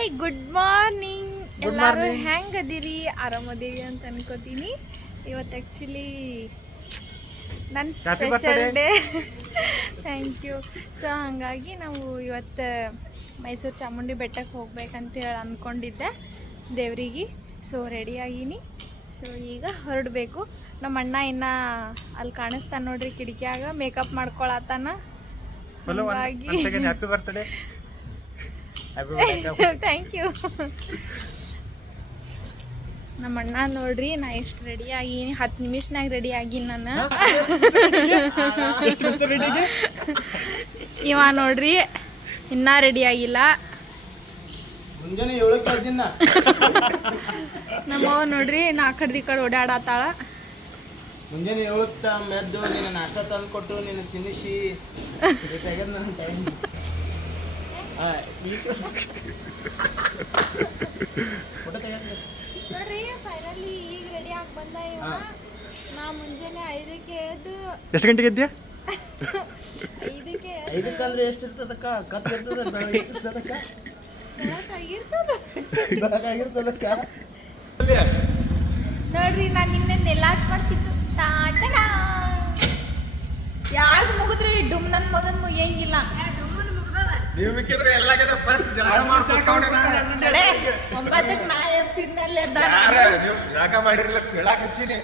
Hi good morning ಎಲ್ಲರೂ ಹೆಂಗದಿರಿ ಆರಾಮದಿರಿ ಅಂತ ಅನ್ಕೋತೀನಿ. ಇವತ್ತು ಆ್ಯಕ್ಚುಲಿ ನನ್ನ special day. Thank you. So ಹಾಗಾಗಿ ನಾವು ಇವತ್ತು ಮೈಸೂರು ಚಾಮುಂಡಿ ಬೆಟ್ಟಕ್ಕೆ ಹೋಗ್ಬೇಕಂತೇಳಿ ಅಂದ್ಕೊಂಡಿದ್ದೆ ದೇವ್ರಿಗೆ. ಸೊ ರೆಡಿಯಾಗೀನಿ. ಸೊ ಈಗ ಹೊರಡಬೇಕು. ನಮ್ಮ ಅಣ್ಣ ಇನ್ನು ಅಲ್ಲಿ ಕಾಣಿಸ್ತಾನೆ ನೋಡ್ರಿ ಕಿಟಕಿಯಾಗ, ಮೇಕಪ್ ಮಾಡ್ಕೊಳತ್ತಾನ. Happy birthday. Thank you. ನಮ್ಮ ಅಣ್ಣ ನೋಡ್ರಿ ನಾ ಎಷ್ಟು ರೆಡಿ ಆಗೀನಿ, 10 ನಿಮಿಷನಾಗ ರೆಡಿ ಆಗೀನಿ ನಾನು. ಇವ ನೋಡ್ರಿ ಇನ್ನೂ ರೆಡಿ ಆಗಿಲ್ಲ. ನಮ್ಮವ ನೋಡ್ರಿ ನಾ ಕಡೆ ಓಡಾಡತ್ತಾಳ. ಮುಂಜಾನೆ 7ಕ್ಕೆ ಮೆದ್ದು ನಿನ್ನ ನಾಷ್ಟ ತಂದು ಕೊಟ್ಟು ನಿನ್ನ ತಿನ್ನಿಸಿ ನೋಡ್ರಿ ಫೈನಲಿ ಈಗ ರೆಡಿ ಆಗಿ ಬಂದ ಇವ. ನಾ ಮುಂಜಾನೆ 5ಕ್ಕೆ ಎದ್ದು. ಎಷ್ಟು ಗಂಟೆಗೆ ಎದ್ಯಾ? 5ಕ್ಕೆ ಅಂದ್ರೆ ಎಷ್ಟು ಇರ್ತದಕ್ಕ? ಕತ್ತು ಇರ್ತದಕ್ಕ ನೋಡ್ರಿ ನಾನು ನಿನ್ನೆ ನೆಲಾಟ್ ಮಾಡ್ಸಿದ್ದು ಟಾಟಡ. ಯಾರ್ದು ಮುಗಿದ್ರು ಈ ಡುಮ್ ನನ್ನ ಮಗನ್ ಮುಗಿಯಂಗಿಲ್ಲ. ನೀವು ಮಿಕ್ಕಿದ್ರೆ ಎಲ್ಲಾಗದ ಫಸ್ಟ್ ಜಳಕ ಮಾಡ್ತಾರೆ. 9ಕ್ಕೆ ನಾ ಎಬ್ಸಿದ್ಮೇಲೆ ನೀವು ಜಳಕ ಮಾಡಿರಲ್ಲ ಹೇಳಕ್ ಹಚ್ಚಿನಿ.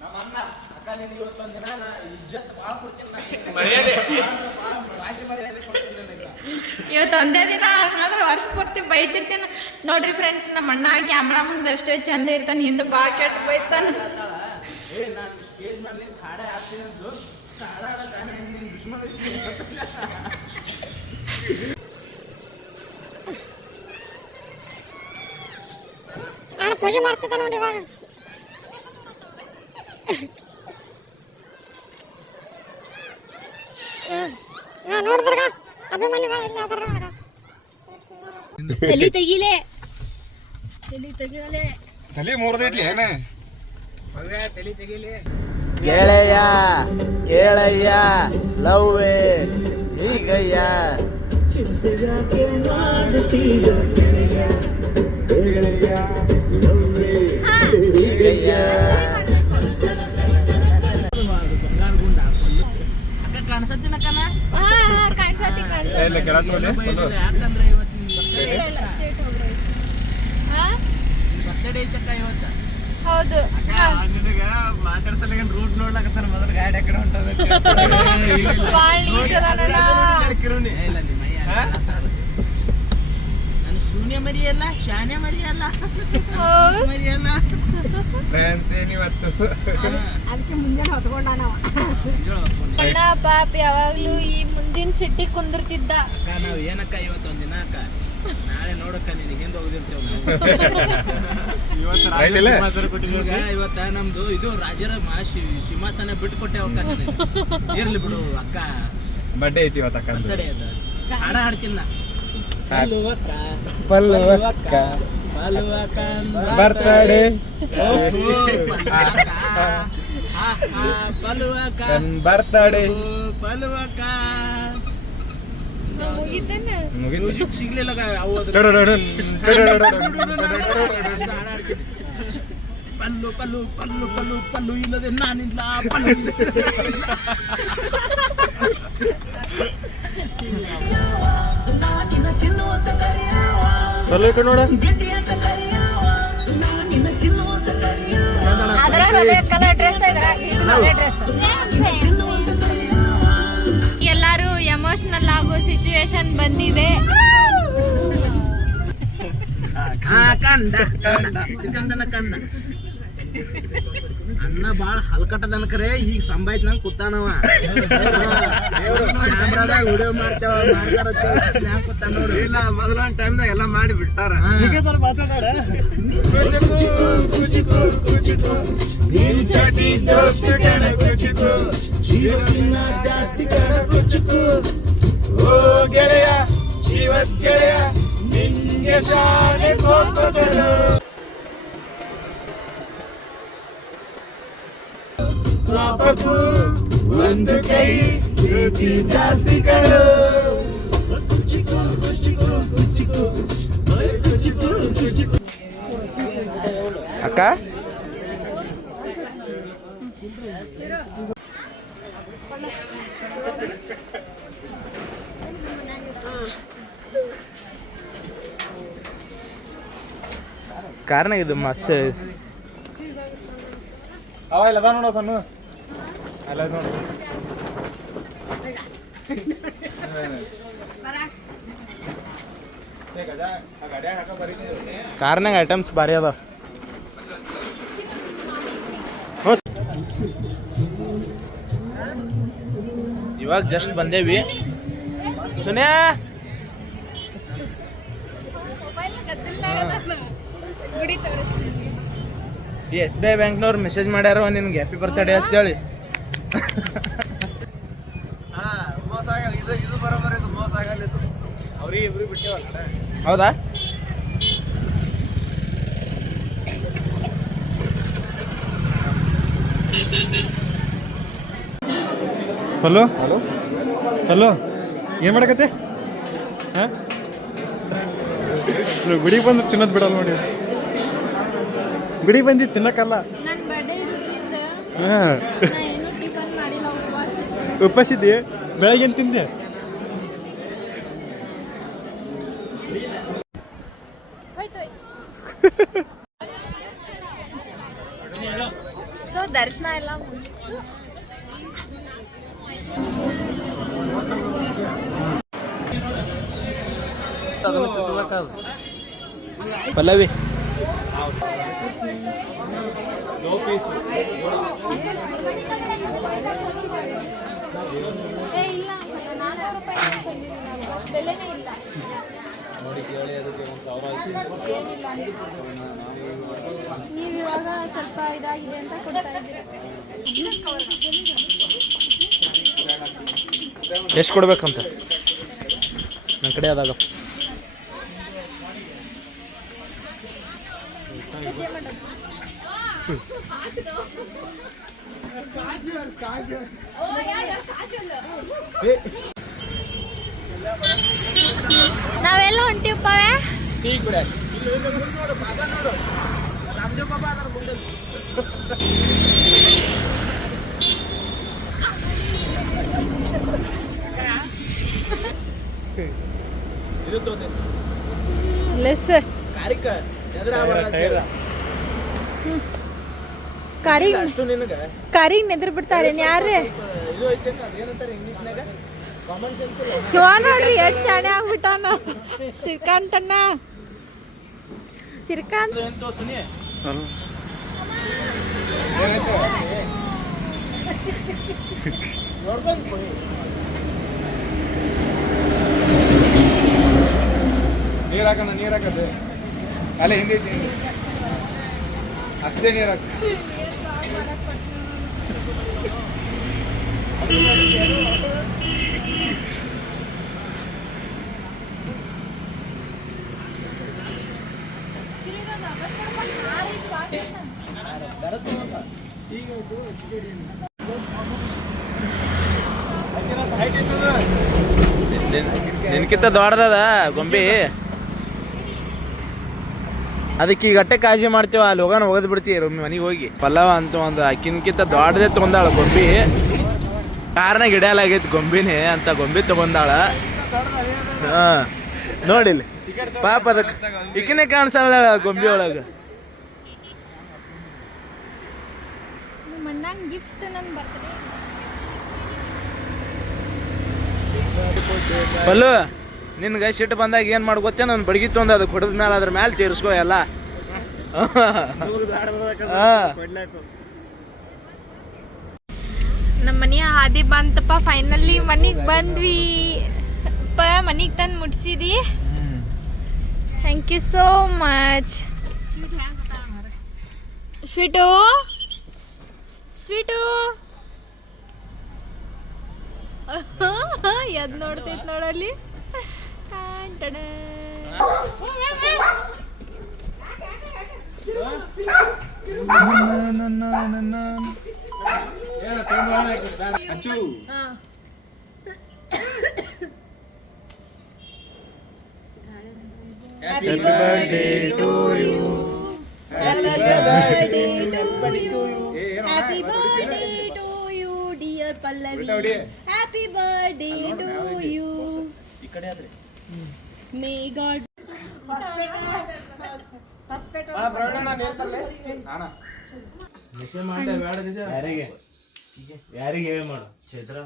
ನಮ್ಮ ಅಣ್ಣ ಅಕ್ಕ ನಿನಗೆ ಇವತ್ತೊಂದು ದಿನ ಇಜ್ಜತ್ ಭಾಳ ಕೊಡ್ತೀನಿ. ಇವತ್ತು ಒಂದೇ ದಿನ ಆದ್ರೆ ವರ್ಷ ಪೂರ್ತಿ ಬೈತಿರ್ತೇನೆ ನೋಡ್ರಿ ಫ್ರೆಂಡ್ಸ್. ನಮ್ಮ ಅಣ್ಣ ಕ್ಯಾಮ್ರಾ ಮುಂದೆ ಅಷ್ಟೇ ಚಂದ ಇರ್ತಾನೆ, ಹಿಂದೆ ಬಾ ಕೆಟ್ಟ ಬೈತಾನೆ. ನಾನು ಸ್ಟೇಜ್ ಮಾಡಿ ಹಾಡ ಹಾಡ್ತೀನಿ ಅಂದು ಹಾಡಾಡಕ ನಿನ್ನ ದುಶ್ಮನ ಪೂಜೆ ಮಾಡ್ತಿದ್ದ ನೋಡಿ ಇವಾಗ. ನೋಡಿದ್ರಾಗ ಅಭಿಮಾನಿಗಳೆಲ್ಲ ತಲೆ ತೆಗಿಲೆ, ತಲೆ ತೆಗಿಯಲೆ, ತಲೆ ಮುರಿದಿಡ್ಲಿ ಏನ ತಲೆ ತೆಗಿಲಿ. ಗೆಳೆಯ ಕೇಳಯ್ಯ ಲವ್ವೇ ಹೀಗಯ್ಯ. ಅಕ್ಕ ಕಾಣಿಸತ್ತಿನಕ್ಕನ ಕಾಣಿಸತಿ ಯಾಕಂದ್ರೆ ಬರ್ತಡೇ ಐತಕ್ಕ ಇವತ್ತ. ಹೌದು. ಮಾತಾಡ್ಸಲ ರೂಟ್ ನೋಡ್ಲಕತ್ತಾನ. ಮೊದಲು ಗಾಡಿ ಆ ಕಡೆ ಹೊಂಟದ. ನಾನು ಶೂನ್ಯ ಮರಿಯಲ್ಲ, ಶಾನ್ಯ ಮರಿಯಲ್ಲ, ಮರಿಯಲ್ಲ. ಫ್ರೆಂಡ್ಸ್ ಏನಿವತ್ತು ಅದಕ್ಕೆ ಮುಂಜಾನೆ ಹೊತ್ಕೊಂಡ ನಾವು. ಅಣ್ಣ ಪಾಪ ಯಾವಾಗ್ಲೂ ಈ ಮುಂದಿನ ಸಿಟ್ಟಿ ಕುಂದಿರ್ತಿದ್ದ. ಅಕ್ಕ ನಾವು ಏನಕ್ಕ ಇವತ್ತೊಂದ್ ದಿನ ಅಕ್ಕ, ನಾಳೆ ನೋಡಕ್ಕ ನಿನಗೆ ಹಿಂದೆ ಹೋಗಿರ್ತೇವೆ ನಾವು. ಇವತ್ತ ನಮ್ದು ಇದು ರಾಜರ ಸಿಂಹಾಸನ ಬಿಟ್ಕೊಟ್ಟೆ ಅಕ್ಕ. ಇರ್ಲಿ ಬಿಡು ಅಕ್ಕ, ಬರ್ಡೇ ಐತಿ ಇವತ್ತು ಅಕ್ಕ. ಬರ್ತಡೇ ಅದು ಹಾಡ ಹಾಡ್ತಿನ್ನ. ಪಲ್ಲುವಕ್ಕ ಬರ್ತಡೇ ಬರ್ತಡೇ ಪಲುವಕ್ಕ ಮುಗಿತಾನೆ ಸಿಗ್ಲಿಲ್ಲ ಪಲ್ಲು ಪಲ್ಲು ಪಲ್ಲು ಪಲ್ಲು ಪಲ್ಲು ಇಲ್ಲದೆ ನಾನಿಲ್ಲ ಪಲ್ಲು ನೋಡ. ಎಲ್ಲಾರು ಎಮೋಷನಲ್ ಆಗೋ ಸಿಚುವೇಶನ್ ಬಂದಿದೆ. ಕಂಡ ಸಿಕಂದನ ಕಂಡ ಅಣ್ಣ ಬಾಳ ಹಲ್ಕಟ್ಟದನ ಕರೆ. ಈಗ ಸಂಭಾಯ್ತು ನಂಗೆ ಕೂತಾನವ. ಕ್ಯಾಮ್ರಾದಾಗ ವಿಡಿಯೋ ಮಾಡ್ತೇವ ಕೂತಾನ ನೋಡಿ. ಇಲ್ಲ ಮೊದಲ ಟೈಮ್ದಾಗ ಎಲ್ಲ ಮಾಡಿ ಬಿಟ್ಟಾರ. ಜಾಸ್ತಿ ಓ ಗೆಳೆಯ ಜೀವತ್ ಗೆಳೆಯ ನಿಂಗೆ ಶಾಲೆ ಕೋಪಗಳು. ಪಾಪಕ್ಕೂ ಒಂದು ಕೈ ಜಾಸ್ತಿ ಕಳು. ಅಕ್ಕ ಕಾರಣ ಇದು ಮಸ್ತ್ ಅವ ಇಲ್ಲ ಅದ ನೋಡ ಸಣ್ಣ ಅಲ್ಲ ನೋಡು ಕಾರ್ನಾಗ ಐಟಮ್ಸ್ ಭಾರಿ ಅದ ಇವಾಗ ಜಸ್ಟ್ ಬಂದೇವಿ ಸುನ್ಯಾ ಗುಡಿ ತೋರಿಸ್ತೀನಿ. SBI ಬ್ಯಾಂಕ್ನವ್ರು ಮೆಸೇಜ್ ಮಾಡ್ಯಾರ ನಿನ್ಗೆ ಹ್ಯಾಪಿ ಬರ್ತ್ಡೇ ಅಂತೇಳಿ. ಅವ್ರಿಗೆ ಇಬ್ರಿಗೆ ಬಿಟ್ಟೇವಲ್ಲ ಹೌದಾ ಹಲೋ ಹಲೋ ಏನು ಮಾಡಕತ್ತೆ ಹಾಂ ಗುಡಿಗೆ ಬಂದ್ರೆ ತಿನ್ನೋದು ಬಿಡಲ್ಲ ನೋಡಿ ಗುಡಿಗೆ ಬಂದು ತಿನ್ನಕ್ಕಲ್ಲ ನನ್ನ ಬರ್ಡೇ ಇರೋದ್ರಿಂದ ಹಾಂ ನಾ ಏನೂ ಟಿಫನ್ ಮಾಡಿಲ್ಲ, ಉಪವಾಸ ಇದ್ದೆ. ಉಪವಾಸಿದ್ದೆ ಬೆಳಗ್ಗೆ ತಿಂದೆ ಹೋಯ್ತು ಸೊ ದರ್ಶನ ಎಲ್ಲ ಮುಗ್ದು. ಪಲ್ಲವಿ ಏ ಇಲ್ಲ 400 ರೂಪಾಯಿ ತಂದಿದ್ದೀನಿ ನಾನು, ಬೆಲೆನೇ ಇಲ್ಲ. ಏನಿಲ್ಲ ನೀವು ಇವಾಗ ಸ್ವಲ್ಪ ಇದಾಗಿದೆ ಅಂತ ಕೊಡ್ತಾ ಇದ್ದೀರಾ. ಎಷ್ಟು ಕೊಡ್ಬೇಕಂತ ನನ್ನ ಕಡೆ ಅದಾಗ ಪೂಜೆ ಮಾಡೋದು. ನಾವೆಲ್ಲ ಹೊಂಟಿವಪ್ಪವೇ. ಲೆಸ್ ಕಾರಿಗೆ ನೆದ್ರ ಬಿಡ್ತಾರೆ ಯಾರು ಇವ ನೋಡ್ರಿ ಎಷ್ಟು ಶಾಣೆ ಆಗ್ಬಿಟ್ಟಾನ ಶ್ರೀಕಾಂತ್ ಅಣ್ಣ. ಶ್ರೀಕಾಂತ್ ನೀರು ಹಾಕೋಣ ನೀರು ಹಾಕದೆ ಅಲ್ಲೇ ಹಿಂದೆ ಐತಿ ಅಷ್ಟೇ ನೀರು ಹಾಕ ನಿನ್ಕಿಂತ ದೊಡ್ಡದ ಗೊಂಬಿ, ಅದಕ್ಕೆ ಈಗ ಅಟ್ಟೆ ಕಾಳಜಿ ಮಾಡ್ತೇವ. ಅಲ್ಲಿ ಹೋಗೋಣ ಒಗದ್ ಬಿಡ್ತೀವಿ ಮನೆಗೆ ಹೋಗಿ. ಪಲ್ಲವ ಅಂತ ಒಂದು ಆಕಿನ್ಕಿಂತ ದೊಡ್ಡದೇ ತೊಗೊಂಡಾಳ ಗೊಂಬಿ. ಕಾರ್ನಾಗ ಹಿಡಿಯಲಾಗೈತಿ ಗೊಂಬಿನೇ ಅಂತ ಗೊಂಬಿ ತಗೊಂಡಾಳ. ಹಾ ನೋಡಿಲ್ಲ ಪಾಪ ಅದಕ್ಕೆ ಈಕಿನೇ ಕಾಣಿಸಲ್ಲ ಗೊಂಬಿ ಒಳಗೆ. ನಿಮ್ಮ ಅಣ್ಣನ ಗಿಫ್ಟ್ ನನ್ನ ಬರ್ತ್ಡೇ. ಪಲ್ಲು ನಿನ್ಗೆ ಸಿಟ್ಟು ಬಂದಾಗ ಏನು ಮಾಡಿ ಗೊತ್ತೇ, ನಾನು ಬಡಗಿ ತೊಂದು ಅದು ಕೊಡದ ಮೇಲೆ ಅದ್ರ ಮ್ಯಾಲೆ ತೀರಿಸ್ಕೋ ಎಲ್ಲ. ನಮ್ಮ ಮನೆಯ ಹಾದಿ ಬಂತಪ್ಪ. ಫೈನಲಿ ಮನೆಗೆ ಬಂದ್ವಿ ಪ. ಮನೆಗೆ ತಂದು ಮುಟ್ಸಿದಿ. Thank you so much. Sweet sweet ಎದ್ ನೋಡ್ತೈತ್ ನೋಡಲ್ಲಿ. Happy birthday to you. Happy birthday to you. Happy birthday to you, dear Pallavi. Happy birthday to you. May God. ಯಾರಿಗೆ ಹೇಳಿ ಮಾಡು ಚೈತ್ರ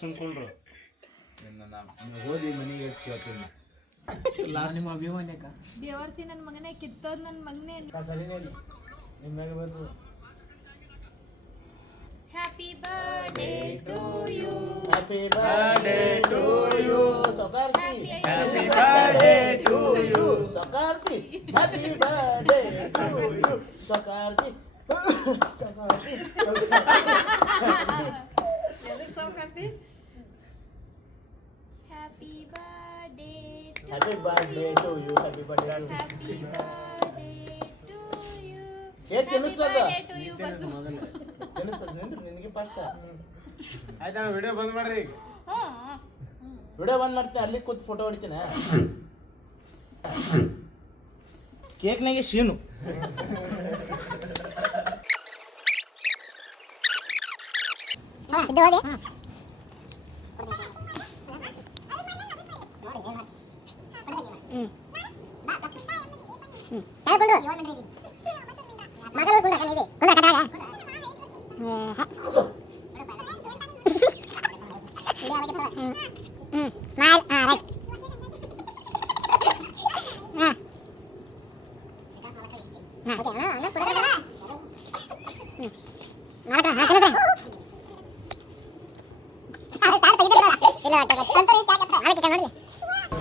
ಸುಮ್ಕೊಂಡ್ರು ಓದಿ ಮನೆಗೆ ಕೇಳ್ತೀನಿ ದೇವರ್ಸಿ ನನ್ನ ಮಗನೇ ಕಿತ್ತೋದ್ ನನ್ನ ಮಗನೇ happy birthday to you happy birthday to you ಸಕಾರ್ತಿ ಹ್ಯಾಪಿ ಬರ್ಡೇ ಟು ಯು ಸಕಾರ್ತಿ ಹ್ಯಾಪಿ ಬರ್ಡೇ ಟು ಯು ಸಕಾರ್ತಿ happy birthday happy birthday to you happy birthday happy birthday to you cake ತಿನ್ನಿಸ್ತದ ಟು ಯು ಬಸ್ಸು ತಿನ್ನಿಸ್ತದ ನಿನಗೆ first ಆಯ್ತಾ video ಬಂದ್ ಮಾಡ್ರಿ ಈಗ ವಿಡಿಯೋ ಬಂದ್ ಮಾಡ್ತೀನಿ ಅಲ್ಲಿ ಕೂತ್ ಫೋಟೋ ಹೊಡಿತೀನಿ ಕೇಕ್ನಾಗೆ ಶೀನು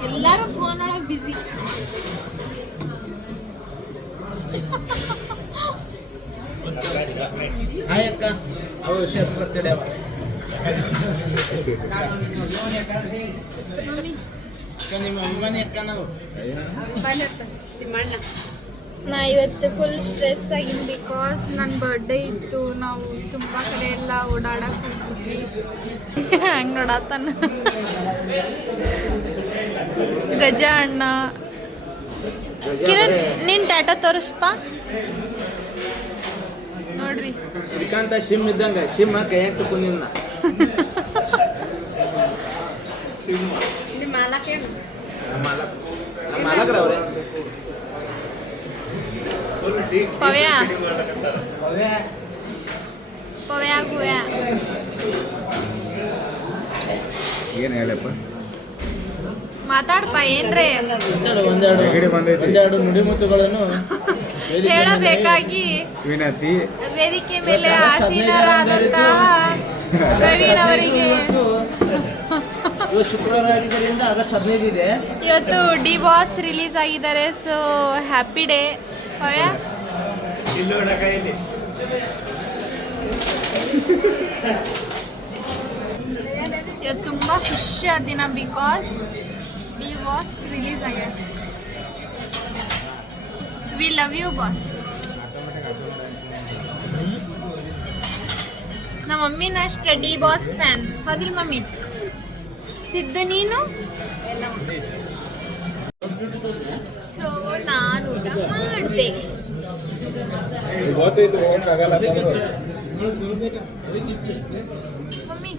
ಎಲ್ಲರೂ ಫೋನ್ ಒಳಗೆ ಬಿಸಿ ಹಾಯ್ ಅಕ್ಕ ಅವು ಶೇಪ್ ಬರ್ತಿದೆ ಅವ ನಿಮ್ಮ ಅಭಿಮಾನಿ ಅಕ್ಕ ನಾವು ನಾ ಇವತ್ತು ಫುಲ್ ಸ್ಟ್ರೆಸ್ ಆಗಿನಿ ಬಿಕಾಸ್ ನನ್ನ ಬರ್ಡೇ ಇತ್ತು ನಾವು ತುಂಬ ಕಡೆ ಎಲ್ಲ ಓಡಾಡಕ್ಕೆ ಹೋಗಿದ್ವಿ ಹಂಗೆ ನೋಡತ್ತಾನ ಗಜ ಅಣ್ಣ ಕಿರಣ್ ನಿನ್ ಟ್ಯಾಟೋ ತೋರಿಸ್ಪ ನೋಡ್ರಿ ಶ್ರೀಕಾಂತ ಶಿಮ್ ಇದ್ದಂಗ ಶಿಮ್ ಕೈಯಾಗ ತಕೊಂಡಿದ್ನ ಮಾಲಕ್ರ ಅವ್ರೆ ಪವ್ಯ ಪವ್ಯ ಗುವ್ಯ ಏನ್ ಹೇಳಪ್ಪ ಮಾತಾಡ್ಪ ಏನ್ರಿ ಒಂದೆರಡು ನುಡಿಮುತ್ತುಗಳನ್ನು ಹೇಳಬೇಕಾಗಿ ವಿನತಿ ವೇದಿಕೆ ಮೇಲೆ ಆಸೀನರಾದಂತಹ ಪ್ರವೀಣ್ ಅವರಿಗೆ ಇವತ್ತು ಶುಕ್ರವಾರ ಆಗಿದ್ದರಿಂದ ಆಗಸ್ಟ್ 15 ಇದೆ ಇವತ್ತು ಡಿ ಬಾಸ್ ರಿಲೀಸ್ ಆಗಿದ್ದಾರೆ ಸೊ ಹ್ಯಾಪಿ ಡೇ ಪವ್ಯ ಇವತ್ತು ತುಂಬ ಖುಷಿಯಾದ ದಿನ ಬಿಕಾಸ್ ಡಿ ಬಾಸ್ ರಿಲೀಸ್ ಆಗ್ಯಾರ ವಿ ಲವ್ ಯು ಬಾಸ್ ನಮ್ಮ ಮಮ್ಮಿನ ಅಷ್ಟೇ ಡಿ ಬಾಸ್ ಫ್ಯಾನ್ ಹೌದಿಲ್ಲ ಮಮ್ಮಿ ಸಿದ್ಧ ನೀನು ಸೊ ನಾನು ಊಟ ಮಾಡಿದೆ ಮಮ್ಮಿ